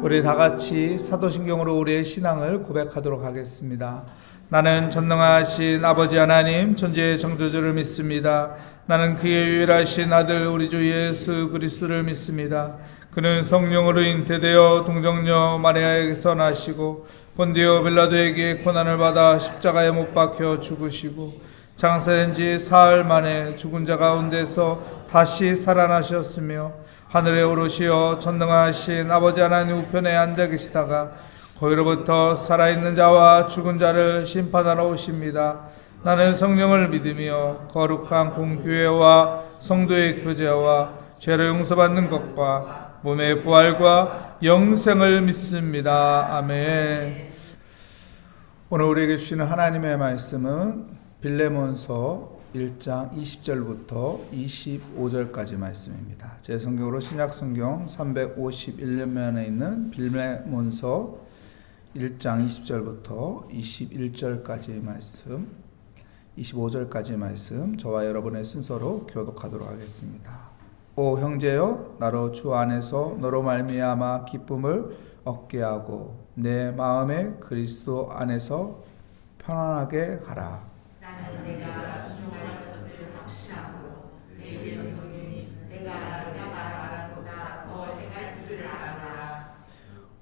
우리 다 같이 사도신경으로 우리의 신앙을 고백하도록 하겠습니다. 나는 전능하신 아버지 하나님 천지의 창조주를 믿습니다. 나는 그의 유일하신 아들 우리 주 예수 그리스도를 믿습니다. 그는 성령으로 잉태되어 동정녀 마리아에게서 나시고 본디오 빌라도에게 고난을 받아 십자가에 못 박혀 죽으시고 장사된 지 사흘 만에 죽은 자 가운데서 다시 살아나셨으며 하늘에 오르시어 전능하신 아버지 하나님 우편에 앉아 계시다가 거기로부터 살아있는 자와 죽은 자를 심판하러 오십니다. 나는 성령을 믿으며 거룩한 공교회와 성도의 교제와 죄를 용서받는 것과 몸의 부활과 영생을 믿습니다. 아멘. 오늘 우리에게 주시는 하나님의 말씀은 빌레몬서 1장 20절부터 25절까지 말씀입니다. 제 성경으로 신약성경 351면에 있는 빌레몬서 1장 20절부터 21절까지의 말씀, 25절까지의 말씀 저와 여러분의 순서로 교독하도록 하겠습니다. 오 형제여, 나로 주 안에서 너로 말미암아 기쁨을 얻게 하고 내 마음에 그리스도 안에서 편안하게 하라.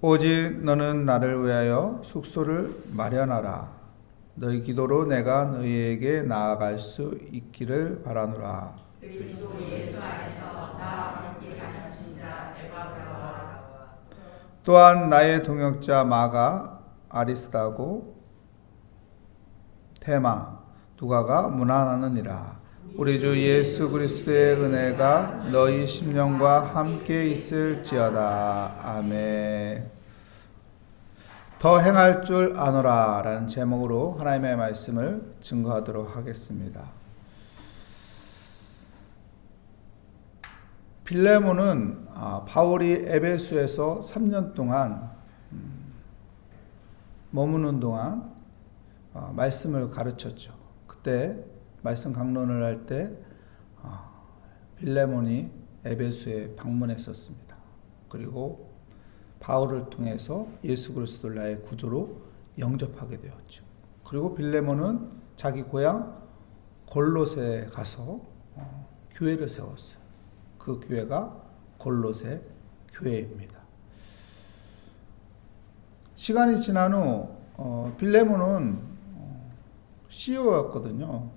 오직 너는 나를 위하여 숙소를 마련하라. 너희 기도로 내가 너희에게 나아갈 수 있기를 바라노라. 또한 나의 동역자 마가, 아리스다고, 데마, 두가가 문안하느니라. 우리 주 예수 그리스도의 은혜가 너희 심령과 함께 있을지어다. 아멘. 더 행할 줄 아노라 라는 제목으로 하나님의 말씀을 증거하도록 하겠습니다. 빌레몬은 바울이 에베소에서 3년 동안 머무는 동안 말씀을 가르쳤죠. 그때 말씀 강론을 할 때 빌레몬이 에베소에 방문했었습니다. 그리고 바울을 통해서 예수 그리스도를 나의 구주로 영접하게 되었죠. 그리고 빌레몬은 자기 고향 골로새에 가서 교회를 세웠어요. 그 교회가 골로새 교회입니다. 시간이 지난 후 빌레몬은 CEO였거든요.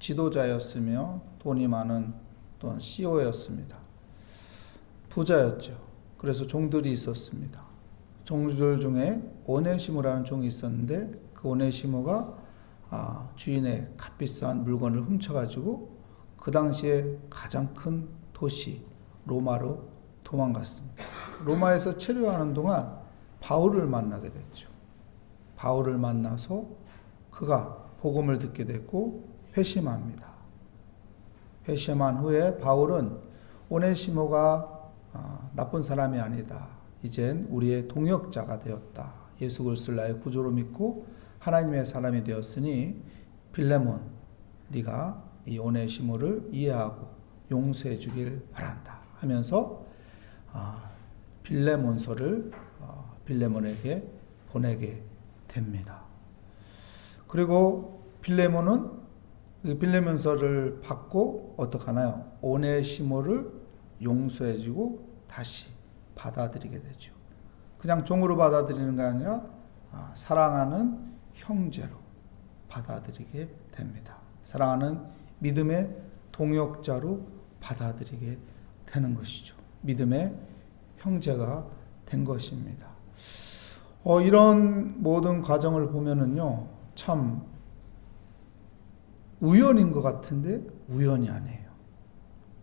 지도자였으며 돈이 많은 또한 CEO였습니다. 부자였죠. 그래서 종들이 있었습니다. 종들 중에 오네시모라는 종이 있었는데 그 오네시모가 주인의 값비싼 물건을 훔쳐가지고 그 당시에 가장 큰 도시 로마로 도망갔습니다. 로마에서 체류하는 동안 바울을 만나게 됐죠. 바울을 만나서 그가 복음을 듣게 됐고 회심합니다. 회심한 후에 바울은 오네시모가 나쁜 사람이 아니다. 이젠 우리의 동역자가 되었다. 예수 그리스도를 나의 구주로 믿고 하나님의 사람이 되었으니 빌레몬, 네가 이 오네시모를 이해하고 용서해 주길 바란다 하면서 빌레몬서를 빌레몬에게 보내게 됩니다. 그리고 빌레몬은 빌레몬서를 받고 어떻게 하나요? 오네시모를 용서해주고 다시 받아들이게 되죠. 그냥 종으로 받아들이는 게 아니라 사랑하는 형제로 받아들이게 됩니다. 사랑하는 믿음의 동역자로 받아들이게 되는 것이죠. 믿음의 형제가 된 것입니다. 이런 모든 과정을 보면은요, 참 우연인 것 같은데 우연이 아니에요.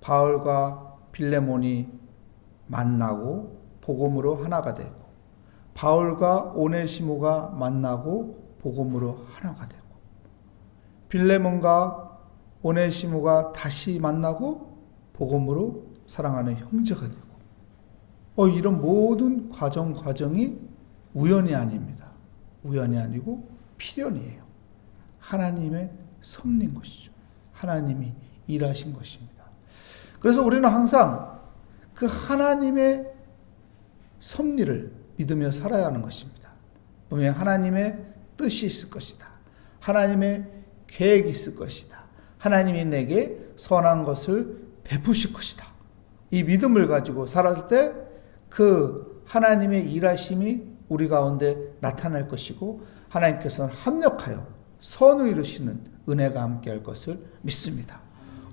바울과 빌레몬이 만나고 복음으로 하나가 되고 바울과 오네시모가 만나고 복음으로 하나가 되고 빌레몬과 오네시모가 다시 만나고 복음으로 사랑하는 형제가 되고 이런 모든 과정이 우연이 아닙니다. 우연이 아니고 필연이에요. 하나님의 섭리인 것이죠. 하나님이 일하신 것입니다. 그래서 우리는 항상 그 하나님의 섭리를 믿으며 살아야 하는 것입니다. 분명히 하나님의 뜻이 있을 것이다. 하나님의 계획이 있을 것이다. 하나님이 내게 선한 것을 베푸실 것이다. 이 믿음을 가지고 살아갈 때 그 하나님의 일하심이 우리 가운데 나타날 것이고 하나님께서는 합력하여 선을 이루시는 은혜가 함께할 것을 믿습니다.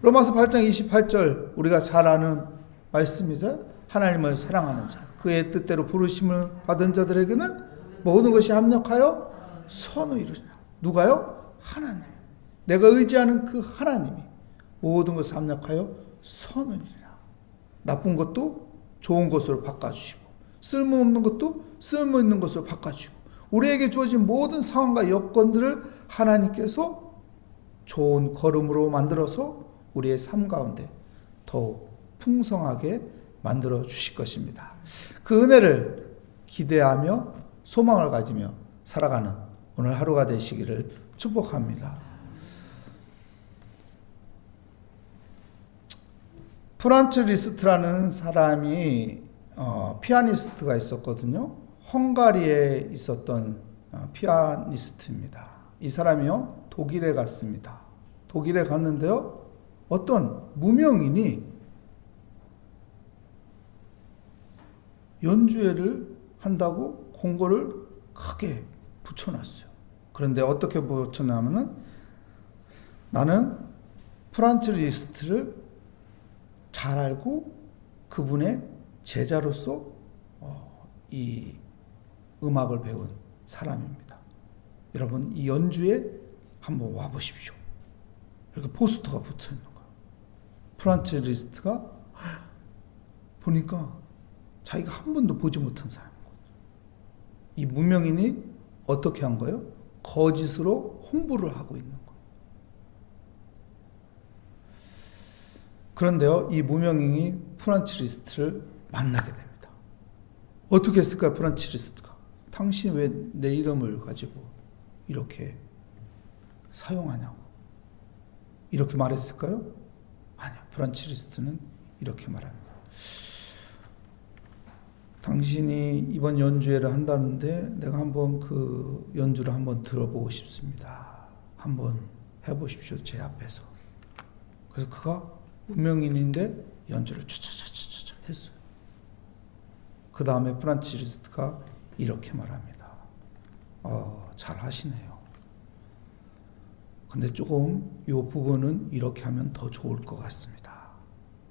로마서 8장 28절 우리가 잘 아는 말씀이죠. 하나님을 사랑하는 자, 그의 뜻대로 부르심을 받은 자들에게는 모든 것이 합력하여 선을 이루시나. 누가요? 하나님. 내가 의지하는 그 하나님이 모든 것을 합력하여 선을 이루라. 나쁜 것도 좋은 것으로 바꿔주시고 쓸모없는 것도 쓸모있는 것으로 바꿔주시고 우리에게 주어진 모든 상황과 여건들을 하나님께서 좋은 걸음으로 만들어서 우리의 삶 가운데 더욱 풍성하게 만들어 주실 것입니다. 그 은혜를 기대하며 소망을 가지며 살아가는 오늘 하루가 되시기를 축복합니다. 프란츠 리스트라는 사람이 피아니스트가 있었거든요. 헝가리에 있었던 피아니스트입니다. 이 사람이요 독일에 갔습니다. 독일에 갔는데요 어떤 무명인이 연주회를 한다고 공고를 크게 붙여놨어요. 그런데 어떻게 붙여놨냐면은 나는 프란츠 리스트를 잘 알고 그분의 제자로서 이 음악을 배운 사람입니다. 여러분 이 연주에 한번 와보십시오. 이렇게 포스터가 붙어있는 거예요. 프란츠 리스트가 보니까 자기가 한 번도 보지 못한 사람인 거예요. 이 무명인이 어떻게 한 거예요? 거짓으로 홍보를 하고 있는 거예요. 그런데요, 이 무명인이 프란츠 리스트를 만나게 됩니다. 어떻게 했을까요, 프란츠 리스트가? 당신 왜 내 이름을 가지고 이렇게 사용하냐고. 이렇게 말했을까요? 아니요. 프란츠 리스트는 이렇게 말합니다. 당신이 이번 연주회를 한다는데 내가 한번 그 연주를 한번 들어보고 싶습니다. 한번 해보십시오, 제 앞에서. 그래서 그가 무명인인데 연주를 차차차차차 했어요. 그 다음에 프란츠 리스트가 이렇게 말합니다. 잘 하시네요. 근데 조금 이 부분은 이렇게 하면 더 좋을 것 같습니다.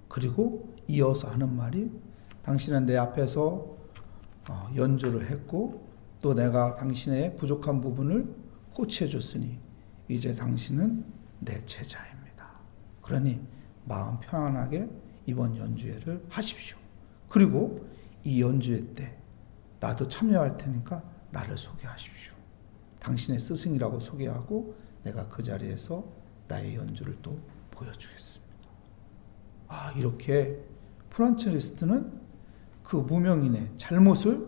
그리고 이어서 하는 말이 당신은 내 앞에서 연주를 했고 또 내가 당신의 부족한 부분을 코치해 줬으니 이제 당신은 내 제자입니다. 그러니 마음 편안하게 이번 연주회를 하십시오. 그리고 이 연주회 때 나도 참여할 테니까 나를 소개하십시오. 당신의 스승이라고 소개하고 내가 그 자리에서 나의 연주를 또 보여주겠습니다. 이렇게 프란츠 리스트는 그 무명인의 잘못을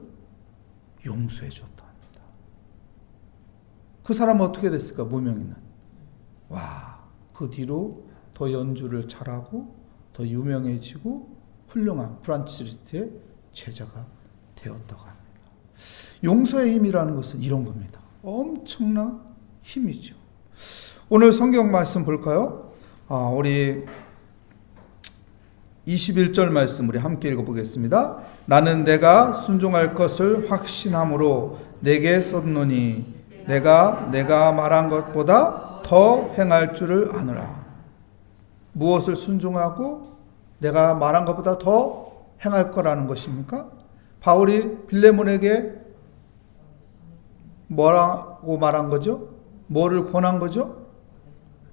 용서해 줬다 합니다. 그 사람은 어떻게 됐을까? 무명인은 그 뒤로 더 연주를 잘하고 더 유명해지고 훌륭한 프란츠 리스트의 제자가 되었다고 합니다. 용서의 힘이라는 것은 이런 겁니다. 엄청난 힘이죠. 오늘 성경 말씀 볼까요? 우리 21절 말씀 우리 함께 읽어보겠습니다. 나는 내가 순종할 것을 확신함으로 내게 썼노니 내가 말한 것보다 더 행할 줄을 아노라. 무엇을 순종하고 내가 말한 것보다 더 행할 거라는 것입니까? 바울이 빌레몬에게 뭐라고 말한 거죠? 뭐를 권한 거죠?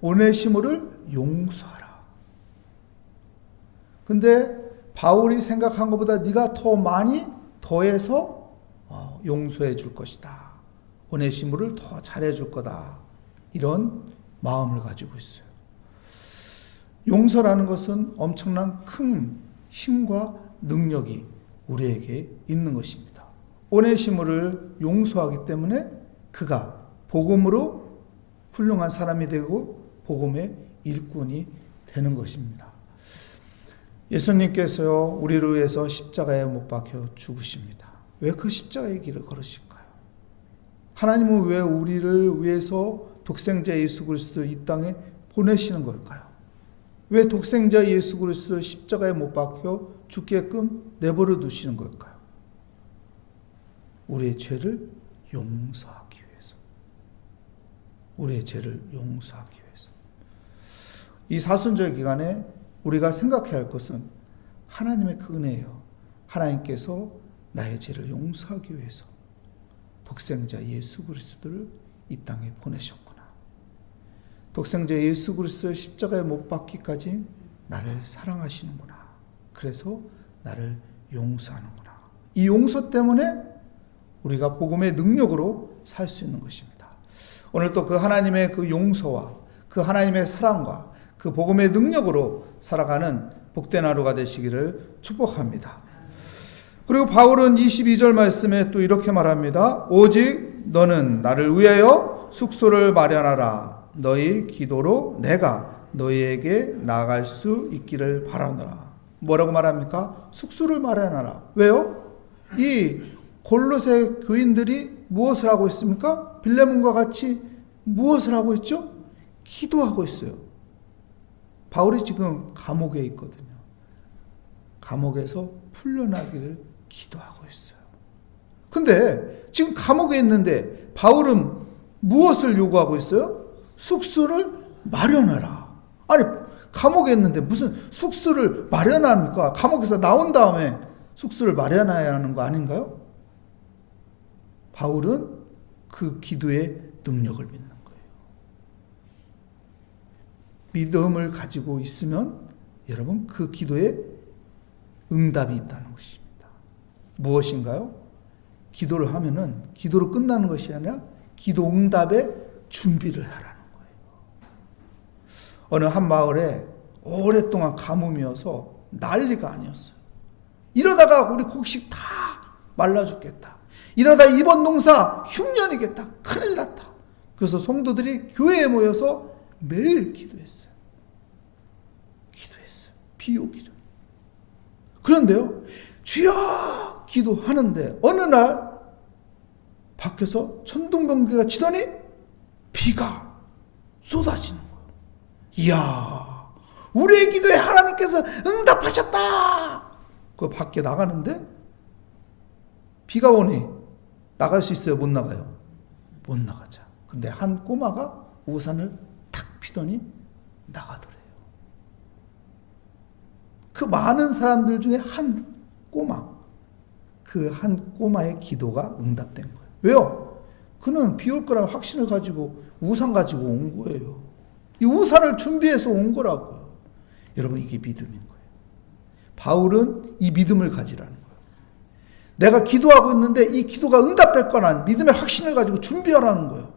오네시모를 용서하라. 근데 바울이 생각한 것보다 네가 더 많이 더해서 용서해 줄 것이다. 오네시모를 더 잘해 줄 거다. 이런 마음을 가지고 있어요. 용서라는 것은 엄청난 큰 힘과 능력이 우리에게 있는 것입니다. 오네시모를 용서하기 때문에 그가 복음으로 훌륭한 사람이 되고 복음의 일꾼이 되는 것입니다. 예수님께서요, 우리를 위해서 십자가에 못 박혀 죽으십니다. 왜 그 십자가의 길을 걸으실까요? 하나님은 왜 우리를 위해서 독생자 예수 그리스도 이 땅에 보내시는 걸까요? 왜 독생자 예수 그리스도 십자가에 못 박혀 죽게끔 내버려 두시는 걸까요? 우리의 죄를 용서하기 위해서. 우리의 죄를 용서하기 위해서. 이 사순절 기간에 우리가 생각해야 할 것은 하나님의 그 은혜예요. 하나님께서 나의 죄를 용서하기 위해서 독생자 예수 그리스도를 이 땅에 보내셨구나. 독생자 예수 그리스도의 십자가에 못 박기까지 나를 사랑하시는구나. 그래서 나를 용서하는구나. 이 용서 때문에 우리가 복음의 능력으로 살 수 있는 것입니다. 오늘 또 그 하나님의 그 용서와 그 하나님의 사랑과 그 복음의 능력으로 살아가는 복된 하루가 되시기를 축복합니다. 그리고 바울은 22절 말씀에 또 이렇게 말합니다. 오직 너는 나를 위하여 숙소를 마련하라. 너희 기도로 내가 너희에게 나아갈 수 있기를 바라노라. 뭐라고 말합니까? 숙소를 마련하라. 왜요? 이 골로새 교인들이 무엇을 하고 있습니까? 빌레몬과 같이 무엇을 하고 있죠? 기도하고 있어요. 바울이 지금 감옥에 있거든요. 감옥에서 풀려나기를 기도하고 있어요. 근데 지금 감옥에 있는데 바울은 무엇을 요구하고 있어요? 숙소를 마련하라. 아니, 감옥에 있는데 무슨 숙소를 마련합니까? 감옥에서 나온 다음에 숙소를 마련해야 하는 거 아닌가요? 바울은 그 기도의 능력을 믿는 거예요. 믿음을 가지고 있으면 여러분 그 기도에 응답이 있다는 것입니다. 무엇인가요? 기도를 하면은 기도로 끝나는 것이 아니라 기도 응답의 준비를 하라는 거예요. 어느 한 마을에 오랫동안 가뭄이어서 난리가 아니었어요. 이러다가 우리 곡식 다 말라 죽겠다. 이러다 이번 농사 흉년이겠다. 큰일 났다. 그래서 성도들이 교회에 모여서 매일 기도했어요. 비오기를. 그런데요, 주여 기도하는데 어느 날 밖에서 천둥번개가 치더니 비가 쏟아지는 거예요. 이야, 우리의 기도에 하나님께서 응답하셨다. 그 밖에 나가는데 비가 오니 나갈 수 있어요? 못 나가요? 못 나가자. 근데 한 꼬마가 우산을 탁 피더니 나가더래요. 그 많은 사람들 중에 한 꼬마, 그 한 꼬마의 기도가 응답된 거예요. 왜요? 그는 비 올 거라는 확신을 가지고 우산 가지고 온 거예요. 이 우산을 준비해서 온 거라고요. 여러분, 이게 믿음인 거예요. 바울은 이 믿음을 가지라는 거예요. 내가 기도하고 있는데 이 기도가 응답될 거라는 믿음의 확신을 가지고 준비하라는 거예요.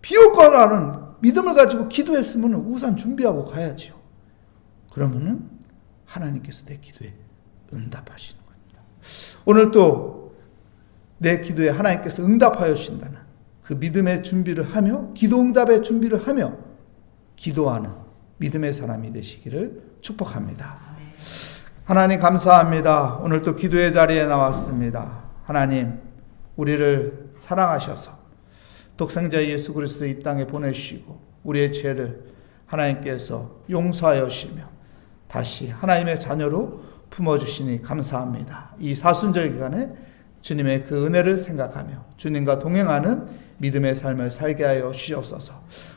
비 올 거라는 믿음을 가지고 기도했으면 우산 준비하고 가야지요. 그러면은 하나님께서 내 기도에 응답하시는 겁니다. 오늘 또 내 기도에 하나님께서 응답하여 주신다는 그 믿음의 준비를 하며 기도 응답의 준비를 하며 기도하는 믿음의 사람이 되시기를 축복합니다. 하나님 감사합니다. 오늘 또 기도의 자리에 나왔습니다. 하나님, 우리를 사랑하셔서 독생자 예수 그리스도 이 땅에 보내주시고 우리의 죄를 하나님께서 용서하여 주시며 다시 하나님의 자녀로 품어주시니 감사합니다. 이 사순절 기간에 주님의 그 은혜를 생각하며 주님과 동행하는 믿음의 삶을 살게 하여 주시옵소서.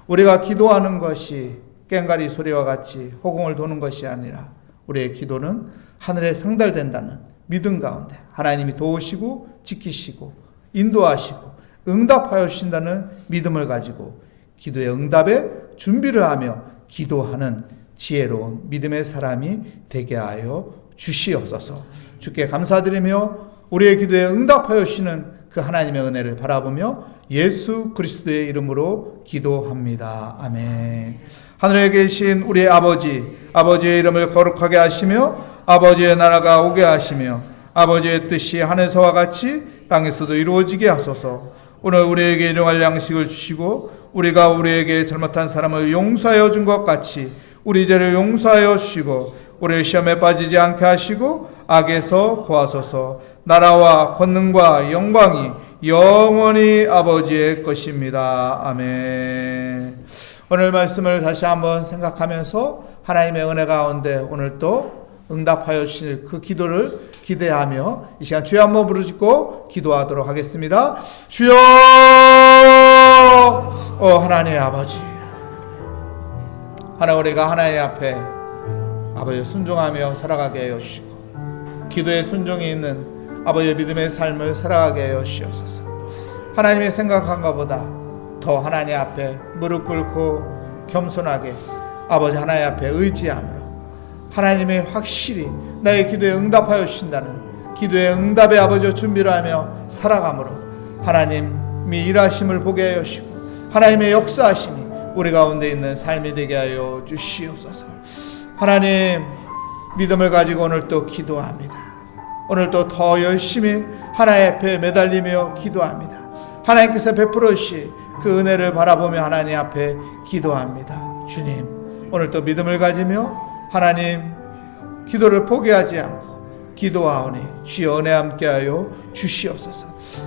우리가 기도하는 것이 꽹과리 소리와 같이 허공을 도는 것이 아니라 우리의 기도는 하늘에 상달된다는 믿음 가운데 하나님이 도우시고 지키시고 인도하시고 응답하여 주신다는 믿음을 가지고 기도의 응답에 준비를 하며 기도하는 지혜로운 믿음의 사람이 되게 하여 주시옵소서. 주께 감사드리며 우리의 기도에 응답하여 주시는 그 하나님의 은혜를 바라보며 예수 그리스도의 이름으로 기도합니다. 아멘. 하늘에 계신 우리 아버지의 이름을 거룩하게 하시며 아버지의 나라가 오게 하시며 아버지의 뜻이 하늘에서와 같이 땅에서도 이루어지게 하소서. 오늘 우리에게 일용할 양식을 주시고 우리가 우리에게 잘못한 사람을 용서하여 준 것 같이 우리 죄를 용서하여 주시고 우리를 시험에 빠지지 않게 하시고 악에서 구하소서. 나라와 권능과 영광이 영원히 아버지의 것입니다. 아멘. 오늘 말씀을 다시 한번 생각하면서 하나님의 은혜 가운데 오늘 또 응답하여 주실 그 기도를 기대하며 이 시간 주여 한번 부르짖고 기도하도록 하겠습니다. 주여, 하나님 아버지, 하나 우리가 하나님 앞에 아버지 순종하며 살아가게 하여 주시고 기도에 순종이 있는 아버지의 믿음의 삶을 살아가게 하여 주시옵소서. 하나님의 생각한 것보다 더 하나님 앞에 무릎 꿇고 겸손하게 아버지 하나님 앞에 의지함으로 하나님의 확실히 나의 기도에 응답하여 주신다는 기도의 응답의 아버지와 준비를 하며 살아감으로 하나님이 일하심을 보게 하여 주시고 하나님의 역사하심이 우리 가운데 있는 삶이 되게 하여 주시옵소서. 하나님, 믿음을 가지고 오늘 또 기도합니다. 오늘 또 더 열심히 하나님 앞에 매달리며 기도합니다. 하나님께서 베풀어 주실 그 은혜를 바라보며 하나님 앞에 기도합니다. 주님, 오늘 또 믿음을 가지며 하나님 기도를 포기하지 않고 기도하오니 주여 은혜 함께하여 주시옵소서.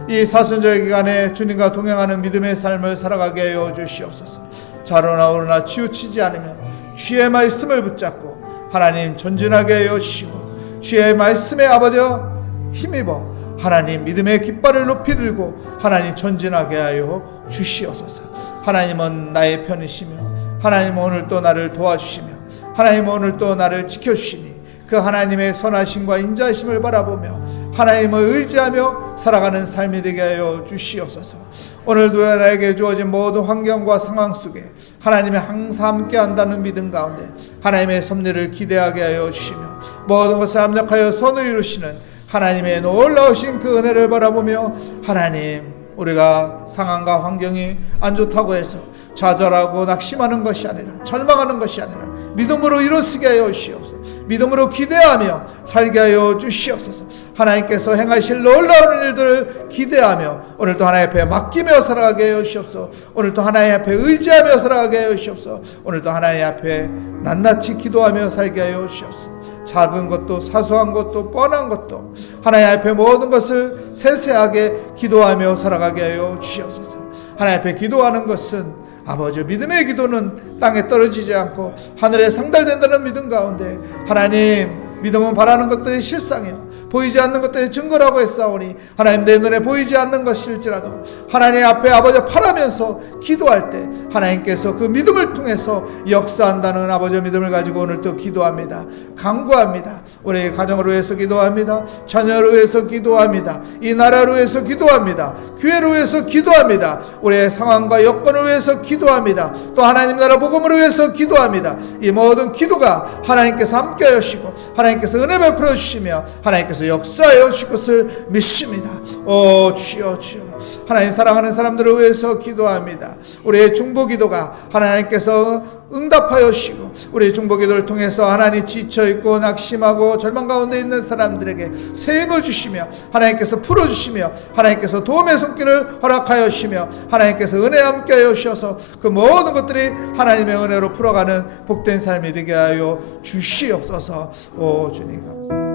이 사순절 기간에 주님과 동행하는 믿음의 삶을 살아가게 하여 주시옵소서. 좌로나 우로나 치우치지 않으며 주의 말씀을 붙잡고 하나님 전진하게 하여 주시고 주의 말씀에 아버지와 힘입어 하나님 믿음의 깃발을 높이 들고 하나님 전진하게 하여 주시옵소서. 하나님은 나의 편이시며 하나님은 오늘 또 나를 도와주시며 하나님은 오늘 또 나를 지켜주시니 그 하나님의 선하심과 인자하심을 바라보며 하나님을 의지하며 살아가는 삶이 되게 하여 주시옵소서. 오늘도 나에게 주어진 모든 환경과 상황 속에 하나님이 항상 함께 한다는 믿음 가운데 하나님의 섭리를 기대하게 하여 주시며 모든 것을 합력하여 선을 이루시는 하나님의 놀라우신 그 은혜를 바라보며 하나님, 우리가 상황과 환경이 안 좋다고 해서 좌절하고 낙심하는 것이 아니라 절망하는 것이 아니라 믿음으로 일어서게 하여 주시옵소서. 믿음으로 기대하며 살게 하여 주시옵소서. 하나님께서 행하실 놀라운 일들을 기대하며 오늘도 하나님 앞에 맡기며 살아가게 하여 주시옵소서. 오늘도 하나님 앞에 의지하며 살아가게 하여 주시옵소서. 오늘도 하나님 앞에 낱낱이 기도하며 살게 하여 주시옵소서. 작은 것도 사소한 것도 뻔한 것도 하나님 앞에 모든 것을 세세하게 기도하며 살아가게 하여 주시옵소서. 하나님 앞에 기도하는 것은 아버지 믿음의 기도는 땅에 떨어지지 않고 하늘에 상달된다는 믿음 가운데 하나님, 믿음은 바라는 것들이 실상이요 보이지 않는 것들이 증거라고 했사오니 하나님, 내 눈에 보이지 않는 것일지라도 하나님 앞에 아버지 바라면서 기도할 때 하나님께서 그 믿음을 통해서 역사한다는 아버지의 믿음을 가지고 오늘 또 기도합니다. 간구합니다. 우리 가정을 위해서 기도합니다. 자녀를 위해서 기도합니다. 이 나라를 위해서 기도합니다. 교회를 위해서 기도합니다. 우리의 상황과 여건을 위해서 기도합니다. 또 하나님 나라 복음을 위해서 기도합니다. 이 모든 기도가 하나님께서 함께 하시고 하나님께서 은혜 베풀어 주시며 하나님께서 역사하여 주실 것을 믿습니다. 주여, 주여, 하나님 사랑하는 사람들을 위해서 기도합니다. 우리의 중보기도가 하나님께서 응답하여 주시고 우리의 중보기도를 통해서 하나님 지쳐있고 낙심하고 절망 가운데 있는 사람들에게 새 힘을 주시며 하나님께서 풀어주시며 하나님께서 도움의 손길을 허락하여 주시며 하나님께서 은혜 함께 하여 주셔서 그 모든 것들이 하나님의 은혜로 풀어가는 복된 삶이 되게 하여 주시옵소서. 주님 감사합니다.